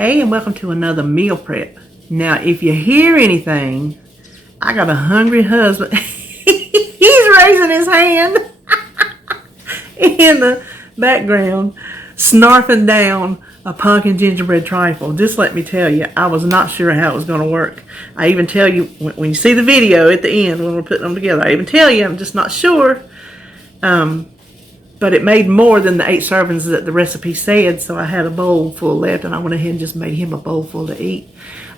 Hey, and welcome to another meal prep. Now, if you hear anything, I got a hungry husband. He's raising his hand in the background, snarfing down a pumpkin gingerbread trifle. Just let me tell you, I was not sure how it was going to work. I even tell you, when you see the video at the end, when we're putting them together, I even tell you, I'm just not sure. But it made more than the 8 servings that the recipe said, so I had a bowl full left, and I went ahead and just made him a bowl full to eat.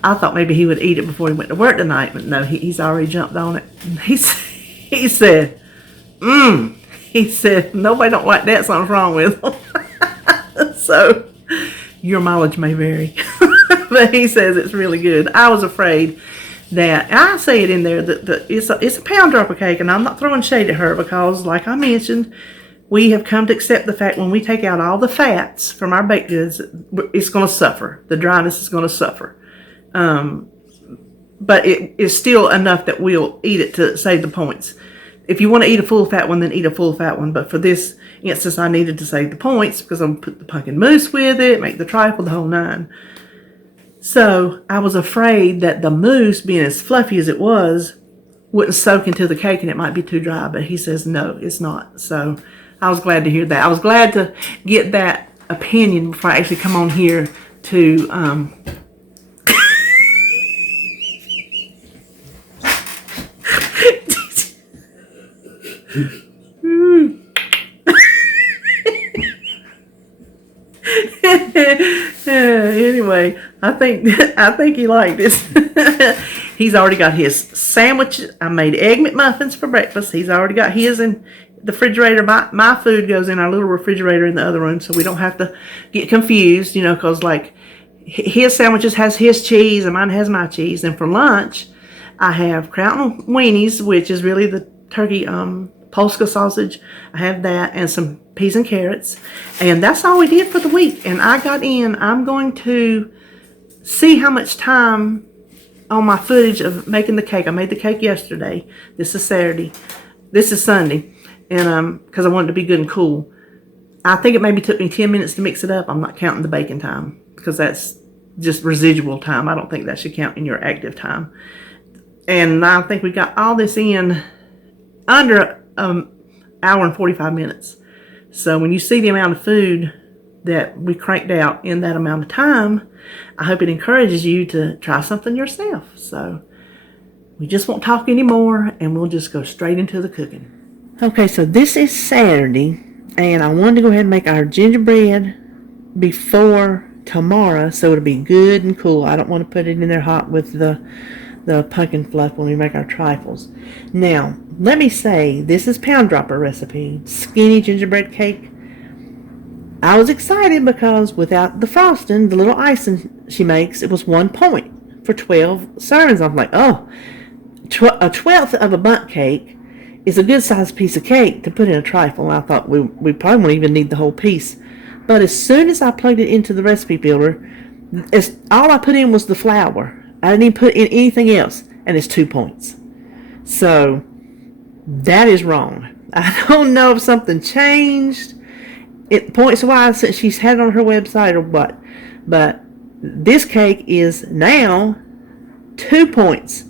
I thought maybe he would eat it before he went to work tonight, but no, he's already jumped on it. He said, he said, nobody don't like that, something's wrong with them. So, your mileage may vary. But he says it's really good. I was afraid that, I say it in there, that it's a pound dropper cake, and I'm not throwing shade at her because, like I mentioned, we have come to accept the fact when we take out all the fats from our baked goods, it's going to suffer. The dryness is going to suffer. But it is still enough that we'll eat it to save the points. If you want to eat a full fat one, then eat a full fat one. But for this instance, I needed to save the points because I'm going to put the pumpkin mousse with it, make the trifle, the whole 9. So I was afraid that the mousse, being as fluffy as it was, wouldn't soak into the cake and it might be too dry. But he says, no, it's not. So I was glad to hear that. I was glad to get that opinion before I actually come on here to anyway, I think he liked this. He's already got his sandwiches. I made egg McMuffins for breakfast. He's already got his in the refrigerator. My food goes in our little refrigerator in the other room, so we don't have to get confused, because like his sandwiches has his cheese and mine has my cheese. And for lunch, I have Crown weenies, which is really the turkey Polska sausage. I have that and some peas and carrots, and that's all we did for the week. And I got in. I'm going to see how much time on my footage of making the cake. I made the cake yesterday. This is Saturday. This is Sunday. And because I wanted it to be good and cool. I think it maybe took me 10 minutes to mix it up. I'm not counting the baking time because that's just residual time. I don't think that should count in your active time. And I think we got all this in under an hour and 45 minutes. So when you see the amount of food that we cranked out in that amount of time, I hope it encourages you to try something yourself. So we just won't talk anymore, and we'll just go straight into the cooking. Okay, so this is Saturday, and I wanted to go ahead and make our gingerbread before tomorrow so it'll be good and cool. I don't want to put it in there hot with the pumpkin fluff when we make our trifles. Now, let me say, this is pound dropper recipe, skinny gingerbread cake. I was excited because without the frosting, the little icing she makes, it was 1 point for 12 servings. I'm like, oh, a 1/12 of a Bundt cake is a good sized piece of cake to put in a trifle. I thought we probably won't even need the whole piece. But as soon as I plugged it into the recipe builder, all I put in was the flour. I didn't even put in anything else, and it's 2 points. So that is wrong. I don't know if something changed points-wise since she's had it on her website or what, but this cake is now 2 points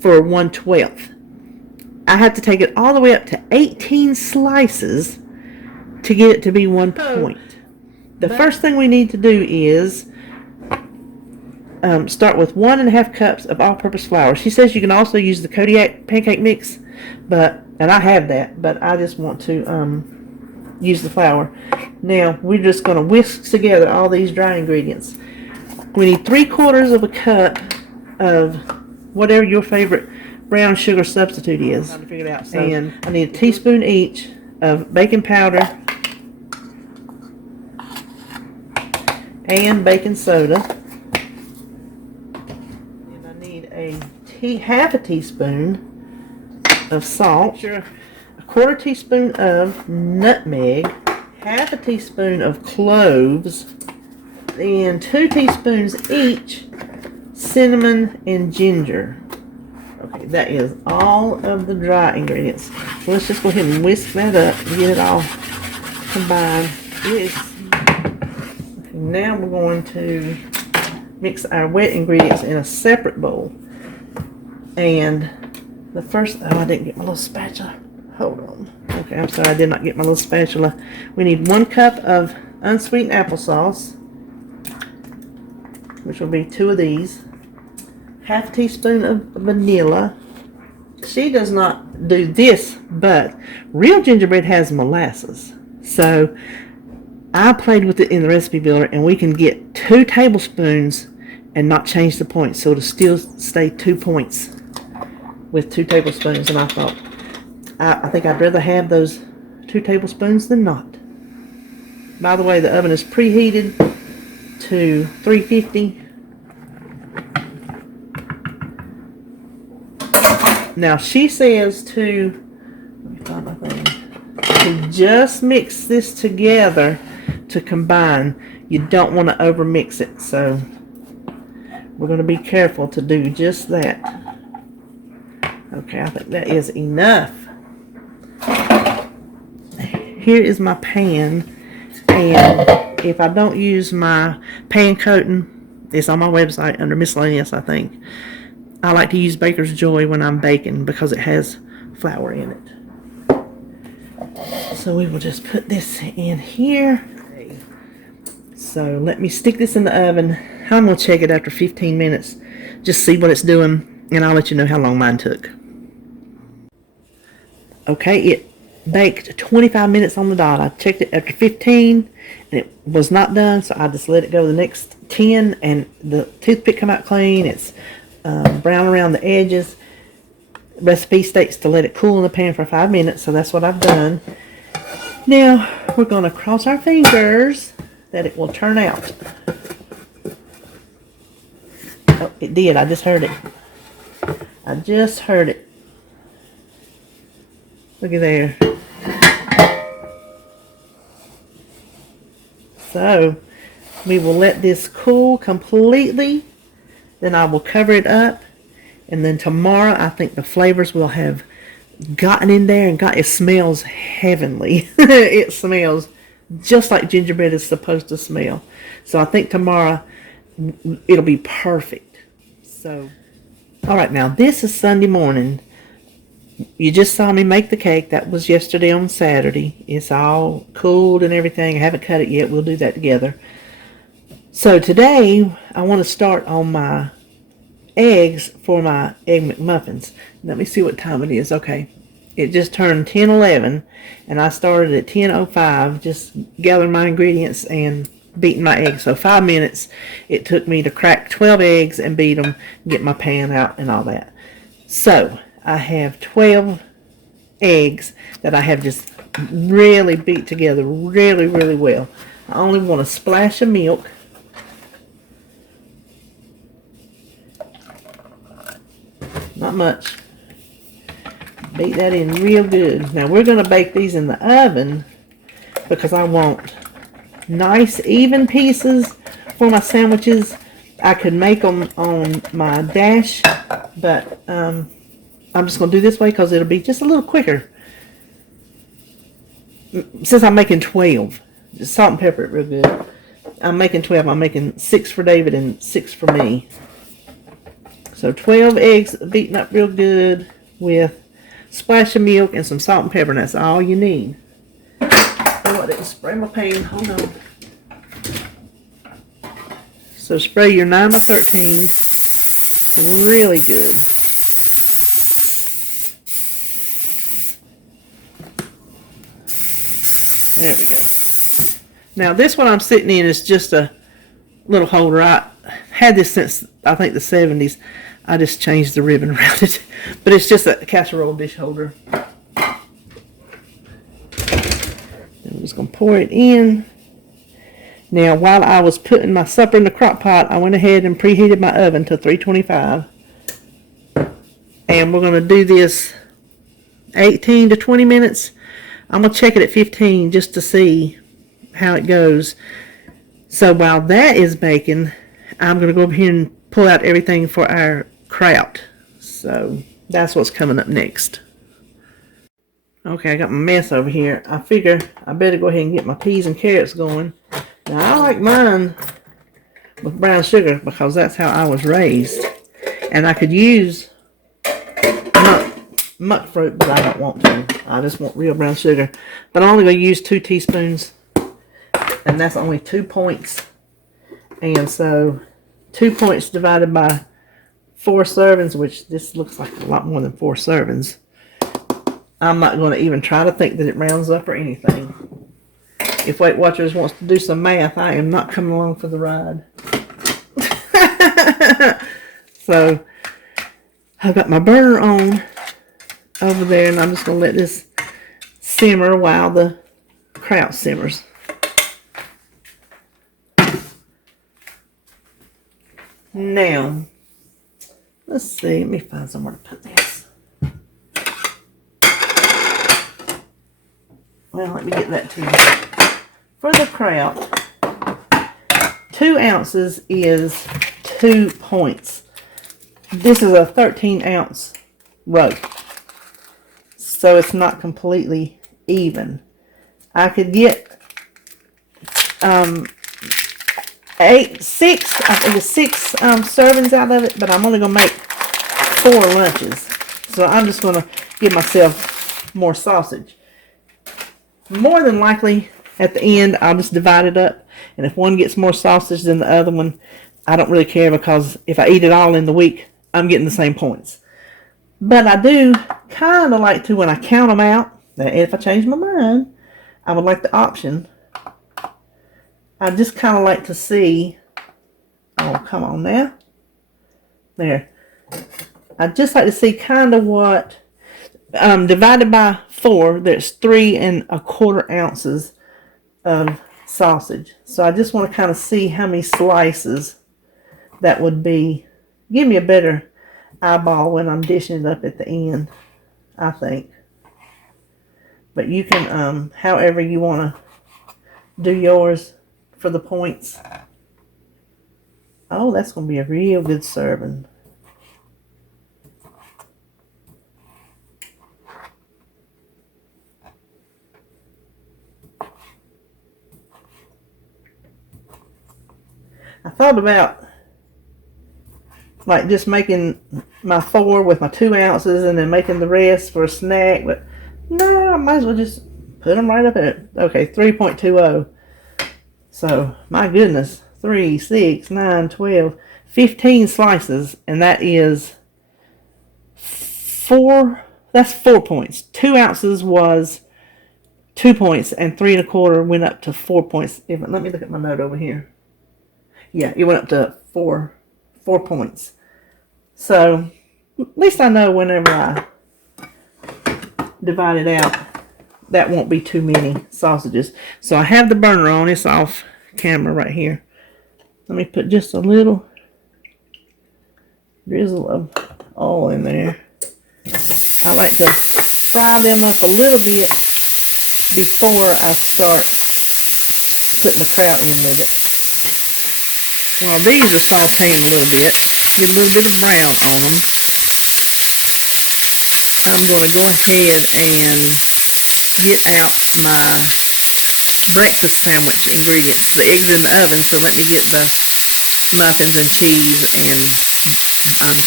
for 1/12. I have to take it all the way up to 18 slices to get it to be 1 point. The first thing we need to do is start with 1.5 cups of all-purpose flour. She says you can also use the Kodiak pancake mix, and I have that, but I just want to use the flour. Now we're just going to whisk together all these dry ingredients. We need 3/4 cup of whatever your favorite brown sugar substitute is. Trying to figure it out. So and I need a teaspoon each of baking powder and baking soda. And I need half a teaspoon of salt, a 1/4 teaspoon of nutmeg, half a teaspoon of cloves, and 2 teaspoons each cinnamon and ginger. Okay, that is all of the dry ingredients. So let's just go ahead and whisk that up and get it all combined. Okay, now we're going to mix our wet ingredients in a separate bowl. And the first, oh, I didn't get my little spatula. Hold on. Okay, I'm sorry, I did not get my little spatula. We need 1 cup of unsweetened applesauce, which will be 2 of these. Half teaspoon of vanilla. She does not do this, but real gingerbread has molasses. So I played with it in the recipe builder, and we can get 2 tablespoons and not change the points. So it'll still stay 2 points with 2 tablespoons. And I thought, I think I'd rather have those 2 tablespoons than not. By the way, the oven is preheated to 350. Now she says to, let me find my thing, to just mix this together to combine. You don't want to over mix it, so we're going to be careful to do just that. Okay, I think that is enough. Here is my pan, and if I don't use my pan coating, it's on my website under Miscellaneous, I think. I like to use Baker's Joy when I'm baking because it has flour in it. So we will just put this in here. So let me stick this in the oven. I'm going to check it after 15 minutes. Just see what it's doing, and I'll let you know how long mine took. Okay, it baked 25 minutes on the dot. I checked it after 15, and it was not done, so I just let it go the next 10, and the toothpick come out clean. It's brown around the edges. Recipe states to let it cool in the pan for 5 minutes, so that's what I've done. Now we're going to cross our fingers that it will turn out. Oh, it did. I just heard it. I just heard it. Look at there. So we will let this cool completely. Then I will cover it up, and then tomorrow I think the flavors will have gotten in there, and it smells heavenly. It smells just like gingerbread is supposed to smell. So I think tomorrow it'll be perfect. So, all right, now this is Sunday morning. You just saw me make the cake. That was yesterday on Saturday. It's all cooled and everything. I haven't cut it yet. We'll do that together. So today, I want to start on my eggs for my Egg McMuffins. Let me see what time it is. Okay. It just turned 10:11, and I started at 10:05, just gathering my ingredients and beating my eggs. So 5 minutes it took me to crack 12 eggs and beat them, get my pan out and all that. So I have 12 eggs that I have just really beat together really, really well. I only want a splash of milk. Not much. Beat that in real good. Now we're going to bake these in the oven because I want nice even pieces for my sandwiches. I could make them on my dash, but I'm just going to do this way because it'll be just a little quicker. Since I'm making 12, just salt and pepper it real good. I'm making 12. I'm making 6 for David and 6 for me. So 12 eggs beaten up real good with a splash of milk and some salt and pepper, and that's all you need. Oh, I didn't spray my pan. Hold on. So spray your 9x13 really good. There we go. Now this one I'm sitting in is just a little holder. I had this since I think the 70s. I just changed the ribbon around it. But it's just a casserole dish holder. And I'm just going to pour it in. Now while I was putting my supper in the crock pot, I went ahead and preheated my oven to 325. And we're going to do this 18 to 20 minutes. I'm going to check it at 15 just to see how it goes. So while that is baking, I'm going to go over here and pull out everything for our kraut. So that's what's coming up next. Okay, I got my mess over here. I figure I better go ahead and get my peas and carrots going. Now I like mine with brown sugar because that's how I was raised. And I could use muck fruit, but I don't want to. I just want real brown sugar. But I'm only going to use 2 teaspoons. And that's only 2 points. And so 2 points divided by 4 servings, which this looks like a lot more than 4 servings. I'm not going to even try to think that it rounds up or anything. If Weight Watchers wants to do some math, I am not coming along for the ride. So, I've got my burner on over there, and I'm just going to let this simmer while the kraut simmers. Now, let's see. Let me find somewhere to put this. Well, let me get that to you. For the kraut, 2 ounces is 2 points. This is a 13-ounce rope, so it's not completely even. I could get 6 servings out of it, but I'm only going to make 4 lunches. So I'm just going to give myself more sausage. More than likely, at the end, I'll just divide it up. And if one gets more sausage than the other one, I don't really care, because if I eat it all in the week, I'm getting the same points. But I do kind of like to, when I count them out, that if I change my mind, I would like the option. I just kind of like to see, oh, come on now. There. I just like to see kind of what, divided by 4, there's 3 1/4 ounces of sausage. So I just want to kind of see how many slices that would be. Give me a better eyeball when I'm dishing it up at the end, I think. But you can, however you want to do yours for the points. Oh, that's going to be a real good serving. I thought about like just making my 4 with my 2 ounces and then making the rest for a snack, but no, I might as well just put them right up at it. Okay, 3.20. So, my goodness, 3, 6, 9, 12, 15 slices, and that is 4, that's 4 points. 2 ounces was 2 points, and 3 1/4 went up to 4 points. Let me look at my note over here. Yeah, it went up to 4 points. So, at least I know whenever I divide it out, that won't be too many sausages. So I have the burner on. It's off camera right here. Let me put just a little drizzle of oil in there. I like to fry them up a little bit before I start putting the kraut in with it. Well, these are sauteing a little bit. Get a little bit of brown on them. I'm going to go ahead and get out my breakfast sandwich ingredients. The eggs are in the oven, so let me get the muffins and cheese and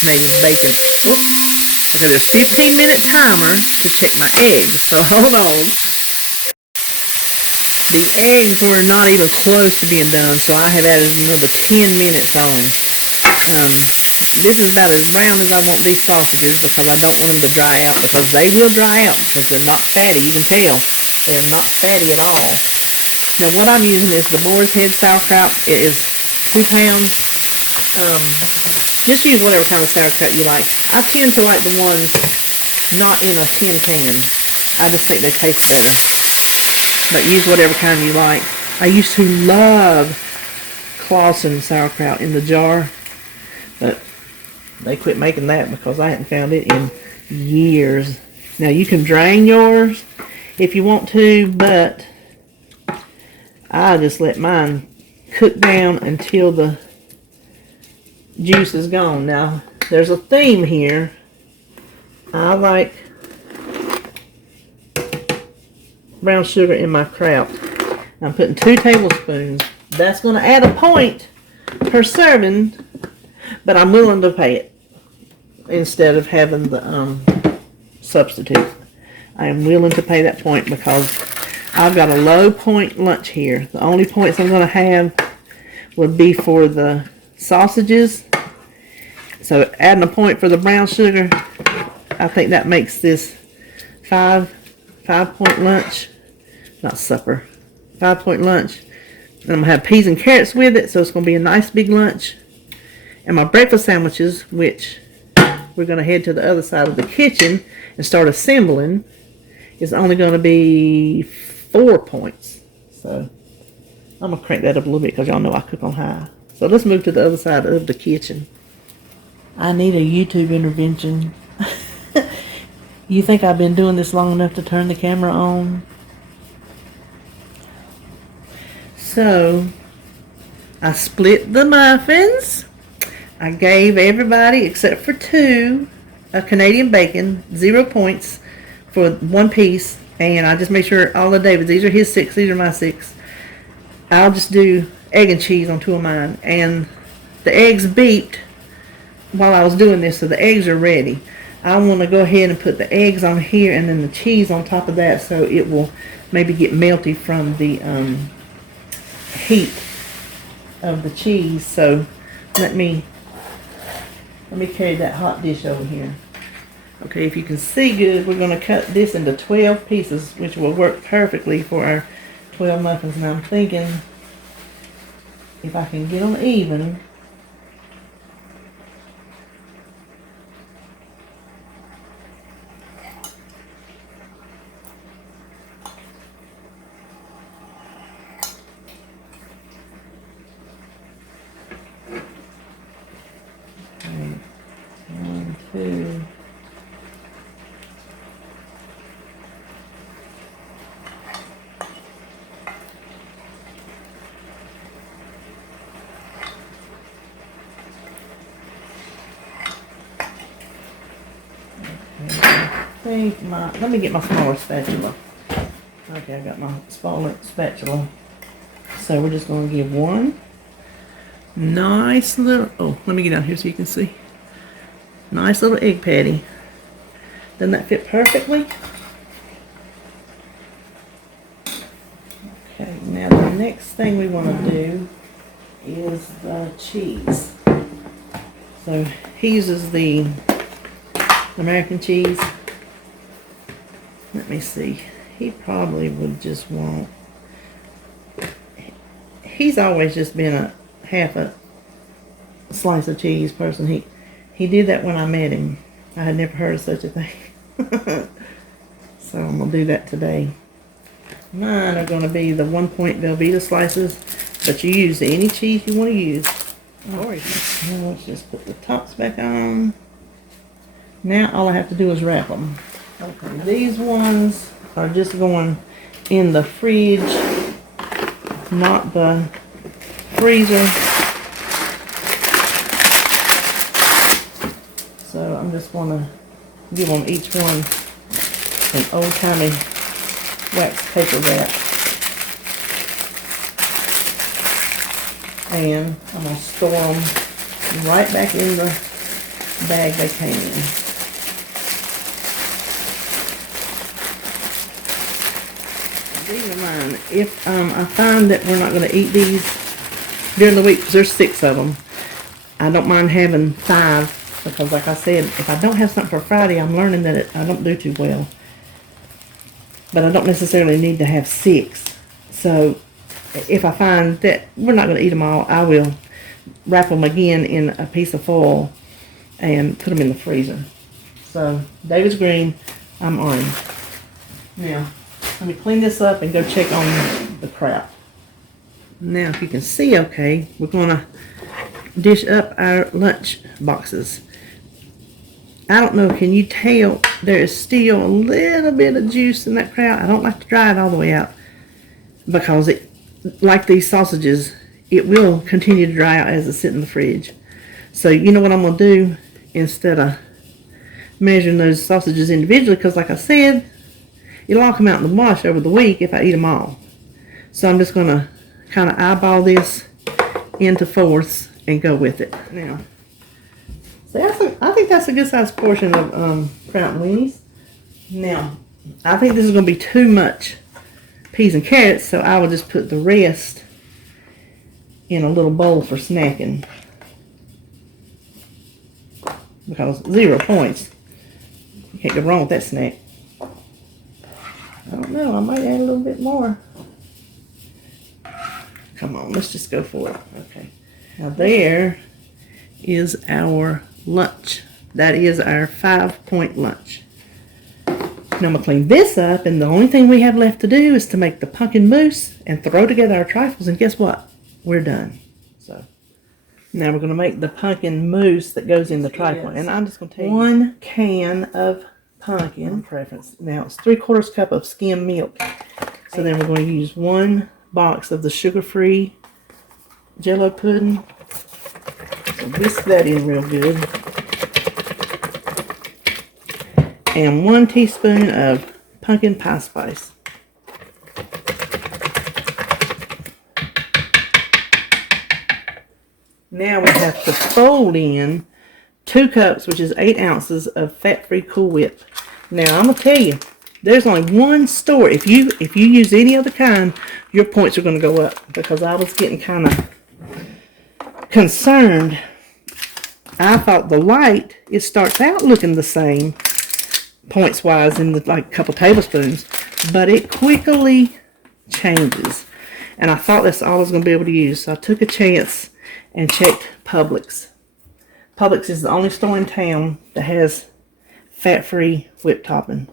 maybe bacon. Oops. Okay, there's a 15-minute timer to check my eggs, so hold on. The eggs were not even close to being done, so I have added another 10 minutes on. This is about as brown as I want these sausages because I don't want them to dry out, because they will dry out because they're not fatty. You can tell they're not fatty at all. Now what I'm using is the Boar's Head sauerkraut. It is 2 pounds. Just use whatever kind of sauerkraut you like. I tend to like the ones not in a tin can. I just think they taste better. But use whatever kind you like. I used to love Clausen sauerkraut in the jar, but they quit making that because I hadn't found it in years. Now you can drain yours if you want to, but I just let mine cook down until the juice is gone. Now there's a theme here. I like brown sugar in my kraut. I'm putting 2 tablespoons. That's going to add a point per serving, but I'm willing to pay it instead of having the substitute. I am willing to pay that point because I've got a low point lunch here. The only points I'm going to have would be for the sausages. So adding a point for the brown sugar, I think that makes this 5-point lunch, not supper, 5-point lunch. And I'm going to have peas and carrots with it, so it's going to be a nice big lunch. And my breakfast sandwiches, which we're going to head to the other side of the kitchen and start assembling, is only going to be 4 points. So I'm going to crank that up a little bit because y'all know I cook on high. So let's move to the other side of the kitchen. I need a YouTube intervention. You think I've been doing this long enough to turn the camera on? So I split the muffins. I gave everybody except for 2 a Canadian bacon, 0 points for 1 piece. And I just made sure all of David's, these are his 6, these are my 6. I'll just do egg and cheese on 2 of mine. And the eggs beeped while I was doing this, so the eggs are ready. I want to go ahead and put the eggs on here and then the cheese on top of that, so it will maybe get melty from the heat of the cheese. So let me carry that hot dish over here. Okay, if you can see good, we're going to cut this into 12 pieces, which will work perfectly for our 12 muffins. And I'm thinking if I can get them even, let me get my smaller spatula. Okay, I got my smaller spatula. So we're just going to give one nice little, oh, let me get down here so you can see. Nice little egg patty. Doesn't that fit perfectly? Okay, now the next thing we want to do is the cheese. So he uses the American cheese. Let me see. He probably would just want, he's always just been a half a slice of cheese person. He did that when I met him. I had never heard of such a thing. So I'm going to do that today. Mine are going to be the 1-point Velveeta slices, but you use any cheese you want to use. Now let's just put the tops back on. Now all I have to do is wrap them. Okay, these ones are just going in the fridge, not the freezer. So I'm just going to give them each one an old-timey wax paper wrap. And I'm going to store them right back in the bag they came in. These are mine. If I find that we're not going to eat these during the week, because there's 6 of them, I don't mind having 5, because like I said, if I don't have something for Friday, I'm learning that I don't do too well. But I don't necessarily need to have 6. So if I find that we're not going to eat them all, I will wrap them again in a piece of foil and put them in the freezer. So David's green, I'm orange. Now, let me clean this up and go check on the crap. Now, if you can see okay, we're going to dish up our lunch boxes. I don't know, can you tell there is still a little bit of juice in that kraut? I don't like to dry it all the way out because it, like these sausages, it will continue to dry out as it sits in the fridge. So you know what I'm going to do instead of measuring those sausages individually, because like I said, it'll all come out in the wash over the week if I eat them all. So I'm just going to kind of eyeball this into fourths and go with it. Now, so I think that's a good size portion of Crown Weenies. Now, I think this is going to be too much peas and carrots, so I will just put the rest in a little bowl for snacking. Because 0 points. You can't go wrong with that snack. I don't know, I might add a little bit more. Come on, let's just go for it. Okay. Now there is our lunch. That is our 5-point lunch. Now I'm going to clean this up, and the only thing we have left to do is to make the pumpkin mousse and throw together our trifles, and guess what? We're done. So now we're going to make the pumpkin mousse that goes in the trifle. And I'm just going to take 1 can of pumpkin preference. Now it's 3/4 cup of skim milk. So then we're going to use 1 box of the sugar-free Jello pudding. So whisk that in real good. And 1 teaspoon of pumpkin pie spice. Now we have to fold in 2 cups, which is 8 ounces of fat-free Cool Whip. Now I'm gonna tell you, there's only one store. If you use any other kind, your points are gonna go up, because I was getting kind of concerned. I thought the light, it starts out looking the same points wise in the, like a couple tablespoons, but it quickly changes. And I thought that's all I was gonna be able to use, so I took a chance and checked Publix. Publix is the only store in town that has fat-free whip topping.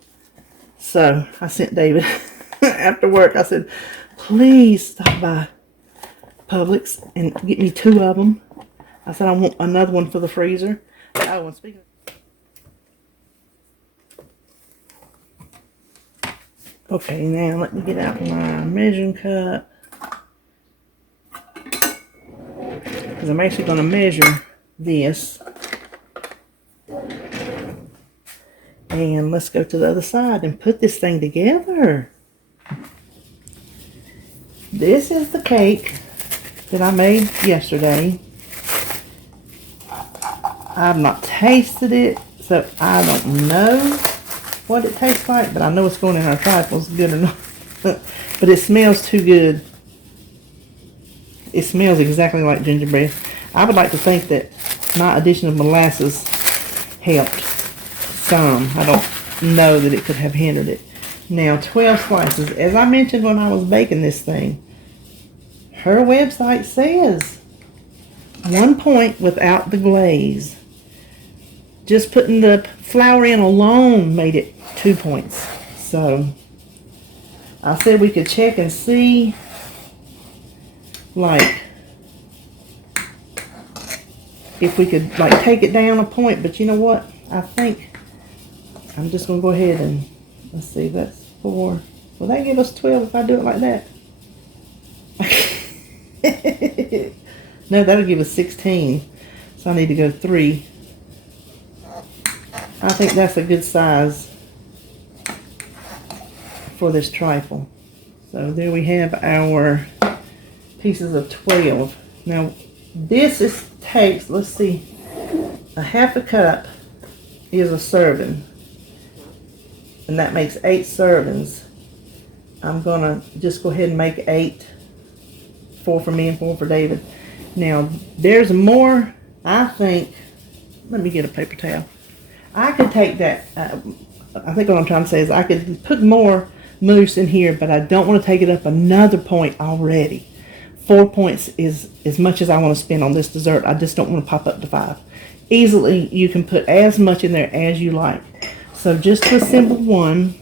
So I sent David after work. I said, please stop by Publix and get me 2 of them. I said I want another one for the freezer. Oh, and speaking of... Okay, now let me get out my measuring cup. Because I'm actually going to measure this. And let's go to the other side and put this thing together. This is the cake that I made yesterday. I've not tasted it, so I don't know what it tastes like, but I know it's going in our trifles, good or not. But it smells too good. It smells exactly like gingerbread. I would like to think that my addition of molasses helped some. I don't know that it could have hindered it. Now, 12 slices. As I mentioned when I was baking this thing, her website says 1 point without the glaze. Just putting the flour in alone made it 2 points. So I said we could check and see, like, if we could like take it down a point. But you know what? I think I'm just gonna go ahead and let's see. That's 4. Will that give us 12 if I do it like that? No, that'll give us 16. So I need to go 3. I think that's a good size for this trifle. So there we have our pieces of 12. Now this takes, let's see, a half a cup is a serving. And that makes 8 servings. I'm gonna just go ahead and make 8. 4 for me and 4 for David. Now there's more, I think. Let me get a paper towel. I could take that, I think what I'm trying to say is I could put more mousse in here, but I don't want to take it up another point already. 4 points is as much as I want to spend on this dessert. I just don't want to pop up to 5. Easily, you can put as much in there as you like. So just to assemble one,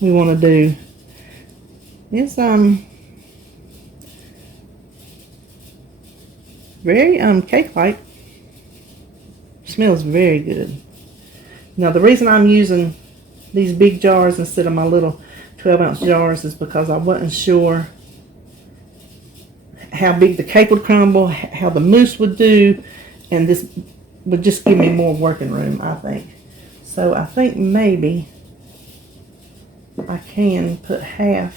we want to do is very cake-like. Smells very good. Now the reason I'm using these big jars instead of my little 12-ounce jars is because I wasn't sure how big the cake would crumble, how the mousse would do, and this would just give me more working room, I think. So I think maybe I can put half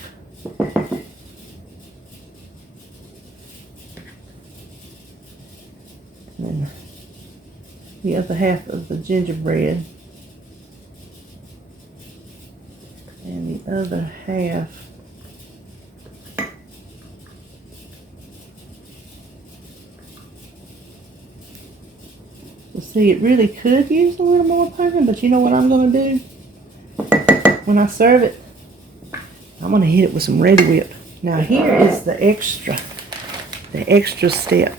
the other half of the gingerbread. And the other half see, it really could use a little more pumpkin, but you know what I'm going to do? When I serve it, I'm going to hit it with some Ready Whip. Now here is the extra step.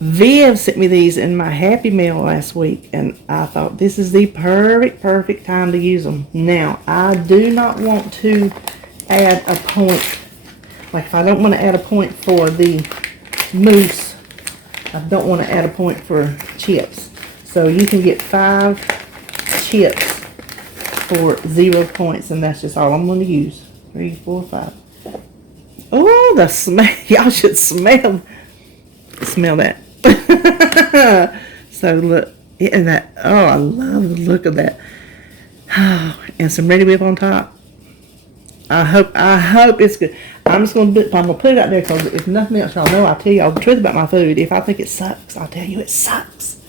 Viv sent me these in my Happy Mail last week, and I thought this is the perfect time to use them. Now, I do not want to add a point. Like if I don't want to add a point for the mousse, I don't want to add a point for chips. So you can get 5 chips for 0 points, and that's just all I'm going to use. 3, 4, 5. Oh, the smell! Y'all should smell that. So look, and that. Oh, I love the look of that. Oh, and some Ready Whip on top. I hope it's good. I'm gonna put it out there because if nothing else, y'all know I tell y'all the truth about my food. If I think it sucks, I'll tell you it sucks.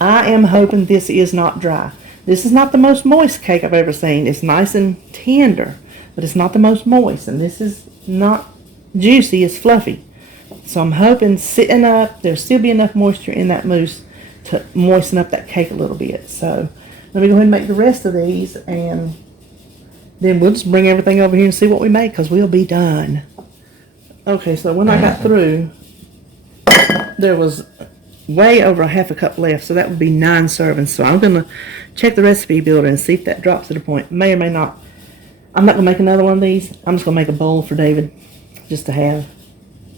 I am hoping this is not dry. This is not the most moist cake I've ever seen. It's nice and tender, but it's not the most moist. And this is not juicy, it's fluffy. So I'm hoping sitting up, there'll still be enough moisture in that mousse to moisten up that cake a little bit. So let me go ahead and make the rest of these, and then we'll just bring everything over here and see what we make, because we'll be done. Okay, so when I got through, there was way over a half a cup left, so that would be 9 servings. So I'm going to check the recipe builder and see if that drops at a point. May or may not. I'm not going to make another one of these. I'm just going to make a bowl for David just to have.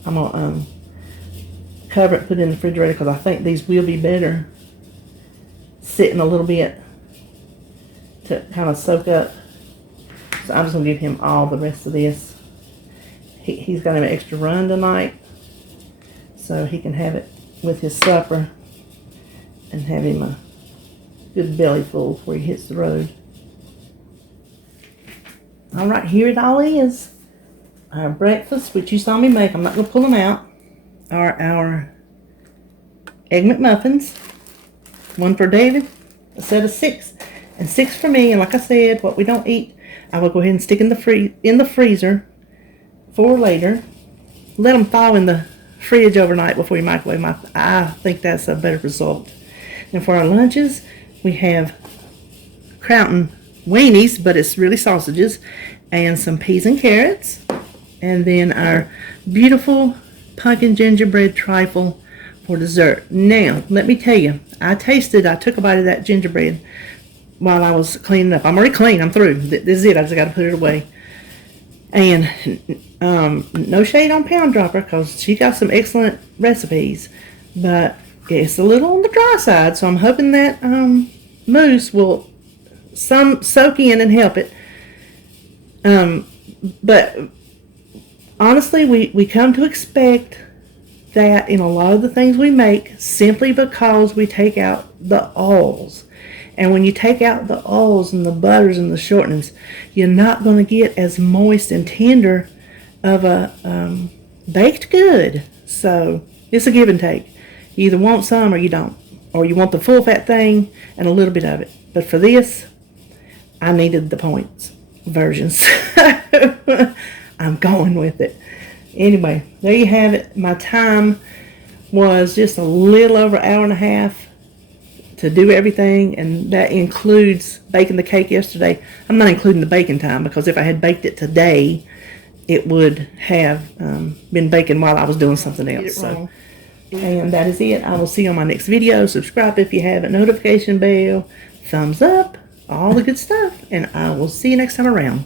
I'm going to cover it, put it in the refrigerator, because I think these will be better sitting a little bit to kind of soak up. So I'm just going to give him all the rest of this. He's got an extra run tonight, so he can have it with his supper and have him a good belly full before he hits the road. All right, here it all is. Our breakfast, which you saw me make, I'm not going to pull them out, are our Egg McMuffins. 1 for David, a set of 6, and 6 for me. And like I said, what we don't eat, I will go ahead and stick in the freezer for later. Let them thaw in the fridge overnight before you microwave them. I think that's a better result. And for our lunches, we have Crown weenies, but it's really sausages, and some peas and carrots. And then our beautiful pumpkin gingerbread trifle for dessert. Now, let me tell you, I took a bite of that gingerbread while I was cleaning up. I'm already clean, I'm through. This is it, I just got to put it away. And no shade on Pound Dropper, because she got some excellent recipes, but it's a little on the dry side, so I'm hoping that mousse will soak in and help it. But honestly, we come to expect that in a lot of the things we make, simply because we take out the oils. And when you take out the oils and the butters and the shortenings, you're not going to get as moist and tender of a baked good. So it's a give and take. You either want some or you don't. Or you want the full fat thing and a little bit of it. But for this, I needed the points version. So I'm going with it. Anyway, there you have it. My time was just a little over an hour and a half to do everything, and that includes baking the cake yesterday. I'm not including the baking time, because if I had baked it today, it would have been baking while I was doing something else. So, and that is it. I will see you on my next video. Subscribe if you haven't. Notification bell, thumbs up, all the good stuff, and I will see you next time around.